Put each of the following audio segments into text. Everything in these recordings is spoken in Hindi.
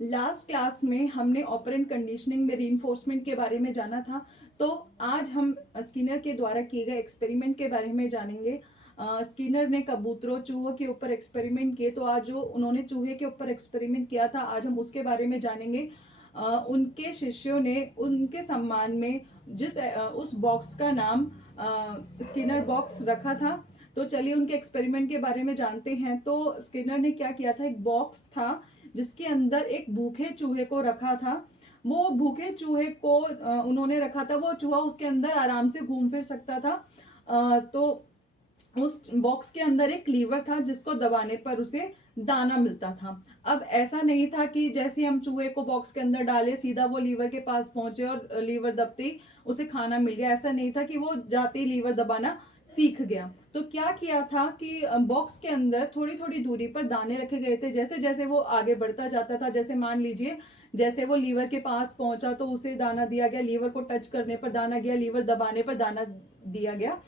लास्ट क्लास में हमने ऑपरेंट कंडीशनिंग में रीइंफोर्समेंट के बारे में जाना था। तो आज हम स्किनर के द्वारा किए गए एक्सपेरिमेंट के बारे में जानेंगे। स्किनर ने कबूतरों चूहों के ऊपर एक्सपेरिमेंट किए, तो आज जो उन्होंने चूहे के ऊपर एक्सपेरिमेंट किया था आज हम उसके बारे में जानेंगे। उनके शिष्यों ने उनके सम्मान में उस बॉक्स का नाम स्किनर बॉक्स रखा था। तो चलिए उनके एक्सपेरिमेंट के बारे में जानते हैं। तो स्किनर ने क्या किया था, एक बॉक्स था जिसके अंदर एक भूखे चूहे को रखा था। वो भूखे चूहे को उन्होंने रखा था, वो चूहा उसके अंदर आराम से घूम फिर सकता था। तो उस बॉक्स के अंदर एक लीवर था जिसको दबाने पर उसे दाना मिलता था। अब ऐसा नहीं था कि जैसे हम चूहे को बॉक्स के अंदर डाले सीधा वो लीवर के पास पहुंचे और लीवर दबते ही उसे खाना मिल गया। ऐसा नहीं था कि वो जाते ही लीवर दबाना सीख गया। तो क्या किया था कि बॉक्स के अंदर थोड़ी थोड़ी दूरी पर दाने रखे गए थे। जैसे जैसे वो आगे बढ़ता जाता था, जैसे मान लीजिए जैसे वो लीवर के पास पहुंचा तो उसे दाना दिया गया, लीवर को टच करने पर दाना गया, लीवर दबाने पर दाना दिया गया।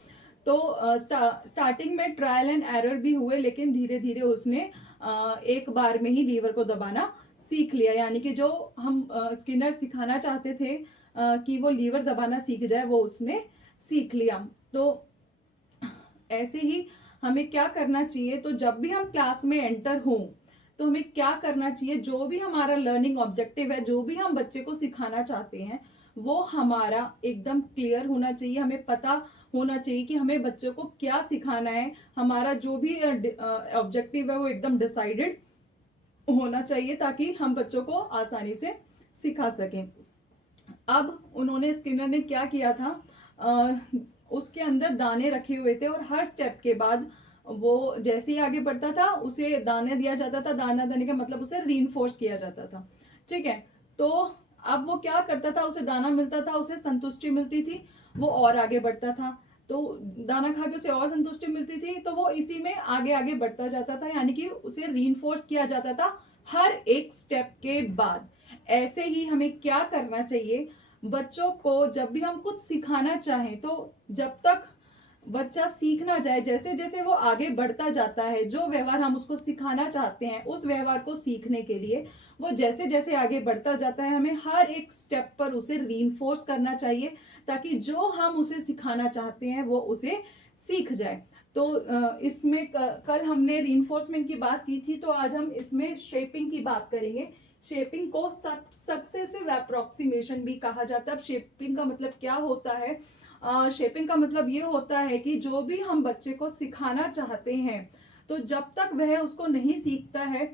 तो स्टार्टिंग में ट्रायल एंड एरर भी हुए, लेकिन धीरे धीरे उसने एक बार में ही लीवर को दबाना सीख लिया। यानी कि जो हम स्किनर सिखाना चाहते थे कि वो लीवर दबाना सीख जाए, वो उसने सीख लिया। तो ऐसे ही हमें क्या करना चाहिए, तो जब भी हम क्लास में एंटर हों तो हमें क्या करना चाहिए, जो भी हमारा लर्निंग ऑब्जेक्टिव है, जो भी हम बच्चे को सिखाना चाहते हैं, वो हमारा एकदम क्लियर होना चाहिए। हमें पता होना चाहिए कि हमें बच्चे को क्या सिखाना है। हमारा जो भी ऑब्जेक्टिव है वो एकदम डिसाइडेड होना चाहिए ताकि हम बच्चों को आसानी से सिखा सकें। अब उन्होंने स्किनर ने क्या किया था, उसके अंदर दाने रखे हुए थे और हर स्टेप के बाद वो जैसे ही आगे बढ़ता था उसे दाना दिया जाता था। दाना देने का मतलब उसे रीइंफोर्स किया जाता था। ठीक है, तो अब वो क्या करता था, उसे दाना मिलता था, उसे संतुष्टि मिलती थी, वो और आगे बढ़ता था। तो दाना खा के उसे और संतुष्टि मिलती थी, तो वो इसी में आगे आगे बढ़ता जाता था। यानी कि उसे रीइंफोर्स किया जाता था हर एक स्टेप के बाद। ऐसे ही हमें क्या करना चाहिए, बच्चों को जब भी हम कुछ सिखाना चाहें तो जब तक बच्चा सीख ना जाए, जैसे जैसे वो आगे बढ़ता जाता है, जो व्यवहार हम उसको सिखाना चाहते हैं उस व्यवहार को सीखने के लिए वो जैसे जैसे आगे बढ़ता जाता है, हमें हर एक स्टेप पर उसे रीइंफोर्स करना चाहिए ताकि जो हम उसे सिखाना चाहते हैं वो उसे सीख जाए। तो इसमें कल हमने रीइंफोर्समेंट की बात की थी, तो आज हम इसमें शेपिंग की बात करेंगे। शेपिंग को सक्सेसिव अप्रोक्सीमेशन भी कहा जाता है। अब शेपिंग का मतलब क्या होता है, शेपिंग का मतलब ये होता है कि जो भी हम बच्चे को सिखाना चाहते हैं, तो जब तक वह उसको नहीं सीखता है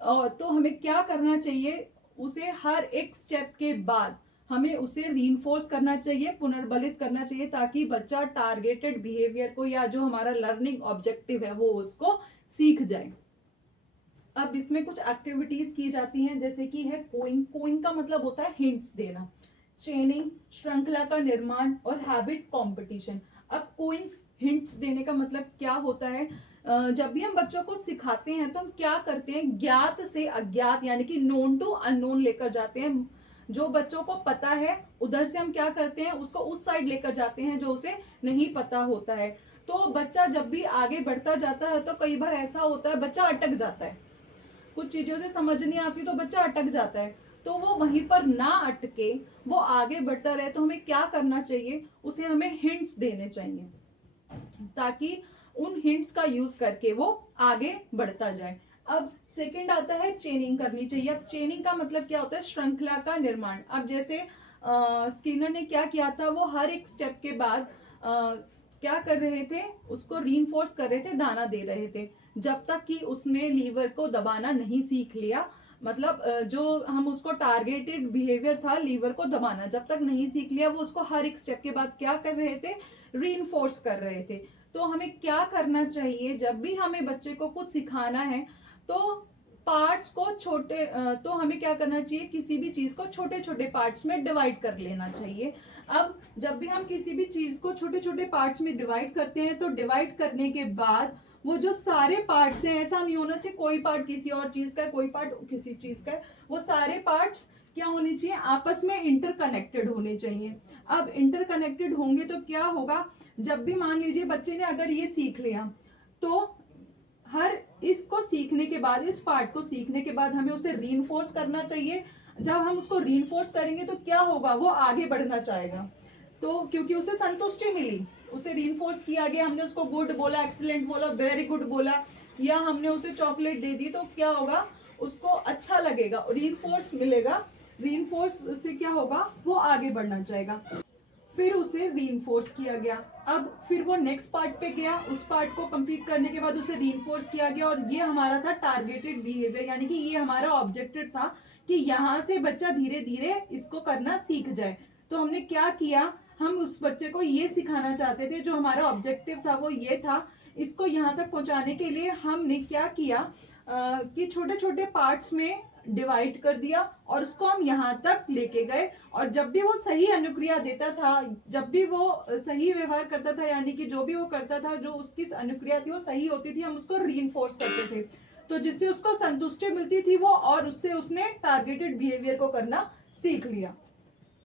तो हमें क्या करना चाहिए, उसे हर एक स्टेप के बाद हमें उसे रीइंफोर्स करना चाहिए, पुनर्बलित करना चाहिए, ताकि बच्चा टारगेटेड बिहेवियर को या जो हमारा लर्निंग ऑब्जेक्टिव है वो उसको सीख जाए। अब इसमें कुछ एक्टिविटीज की जाती हैं, जैसे कि है कोइंग। कोइंग का मतलब होता है हिंट्स देना, चेनिंग श्रृंखला का निर्माण और हैबिट कंपटीशन। अब कोइंग हिंट्स देने का मतलब क्या होता है, जब भी हम बच्चों को सिखाते हैं तो हम क्या करते हैं, ज्ञात से अज्ञात यानी कि नोन टू अननोन लेकर जाते हैं। जो बच्चों को पता है उधर से हम क्या करते हैं, उसको उस साइड लेकर जाते हैं जो उसे नहीं पता होता है। तो बच्चा जब भी आगे बढ़ता जाता है तो कई बार ऐसा होता है बच्चा अटक जाता है, कुछ चीजों से समझ नहीं आती तो बच्चा अटक जाता है। तो वो वहीं पर ना अटके, वो आगे बढ़ता रहे, तो हमें क्या करना चाहिए, उसे हमें हिंट्स देने चाहिए ताकि उन हिंट्स का यूज करके वो आगे बढ़ता जाए। अब सेकंड आता है चेनिंग करनी चाहिए। अब चेनिंग का मतलब क्या होता है, श्रृंखला का निर्माण। अब जैसे स्किनर ने क्या किया था, वो हर एक स्टेप के बाद क्या कर रहे थे, उसको रीइंफोर्स कर रहे थे, दाना दे रहे थे, जब तक कि उसने लीवर को दबाना नहीं सीख लिया। मतलब जो हम उसको टारगेटेड बिहेवियर था लीवर को दबाना, जब तक नहीं सीख लिया, वो उसको हर एक स्टेप के बाद क्या कर रहे थे, रीइंफोर्स कर रहे थे। तो हमें क्या करना चाहिए, जब भी हमें बच्चे को कुछ सिखाना है तो पार्ट्स को छोटे तो हमें क्या करना चाहिए, किसी भी चीज को छोटे छोटे पार्ट्स में डिवाइड कर लेना चाहिए। अब जब भी हम किसी भी चीज को छोटे छोटे पार्ट्स में डिवाइड करते हैं तो डिवाइड करने के बाद वो जो सारे पार्ट्स हैं, ऐसा नहीं होना चाहिए कोई पार्ट किसी और चीज का है, कोई पार्ट किसी चीज का है, वो सारे पार्ट्स क्या होने चाहिए, आपस में इंटरकनेक्टेड होने चाहिए। अब इंटरकनेक्टेड होंगे तो क्या होगा, जब भी मान लीजिए बच्चे ने अगर ये सीख लिया तो हर इसको सीखने के बाद, इस पार्ट को सीखने के बाद हमें उसे रीइंफोर्स करना चाहिए। जब हम उसको रीइंफोर्स करेंगे तो क्या होगा, वो आगे बढ़ना चाहेगा। तो क्योंकि उसे संतुष्टि मिली, उसे रीइंफोर्स किया गया, हमने उसको गुड बोला, एक्सीलेंट बोला, वेरी गुड बोला, या हमने उसे चॉकलेट दे दी, तो क्या होगा, उसको अच्छा लगेगा, रीइंफोर्स मिलेगा। रीइंफोर्स से क्या होगा, वो आगे बढ़ना चाहेगा। फिर उसे रीइंफोर्स किया गया। अब फिर वो नेक्स्ट पार्ट पे गया, उस पार्ट को कंप्लीट करने के बाद उसे रीइंफोर्स किया गया, और ये हमारा था टारगेटेड बिहेवियर, यानी कि ये हमारा ऑब्जेक्टिव था कि यहाँ से बच्चा धीरे धीरे इसको करना सीख जाए। तो हमने क्या किया, हम उस बच्चे को ये सिखाना चाहते थे, जो हमारा ऑब्जेक्टिव था वो ये था। इसको यहाँ तक पहुंचाने के लिए हमने क्या किया कि छोटे छोटे पार्ट्स में डिवाइड कर दिया, और उसको हम यहाँ तक लेके गए। और जब भी वो सही अनुक्रिया देता था, जब भी वो सही व्यवहार करता था, यानी कि जो भी वो करता था, जो उसकी अनुक्रिया थी वो सही होती थी, हम उसको रीइंफोर्स करते थे, तो जिससे उसको संतुष्टि मिलती थी वो, और उससे उसने टारगेटेड बिहेवियर को करना सीख लिया।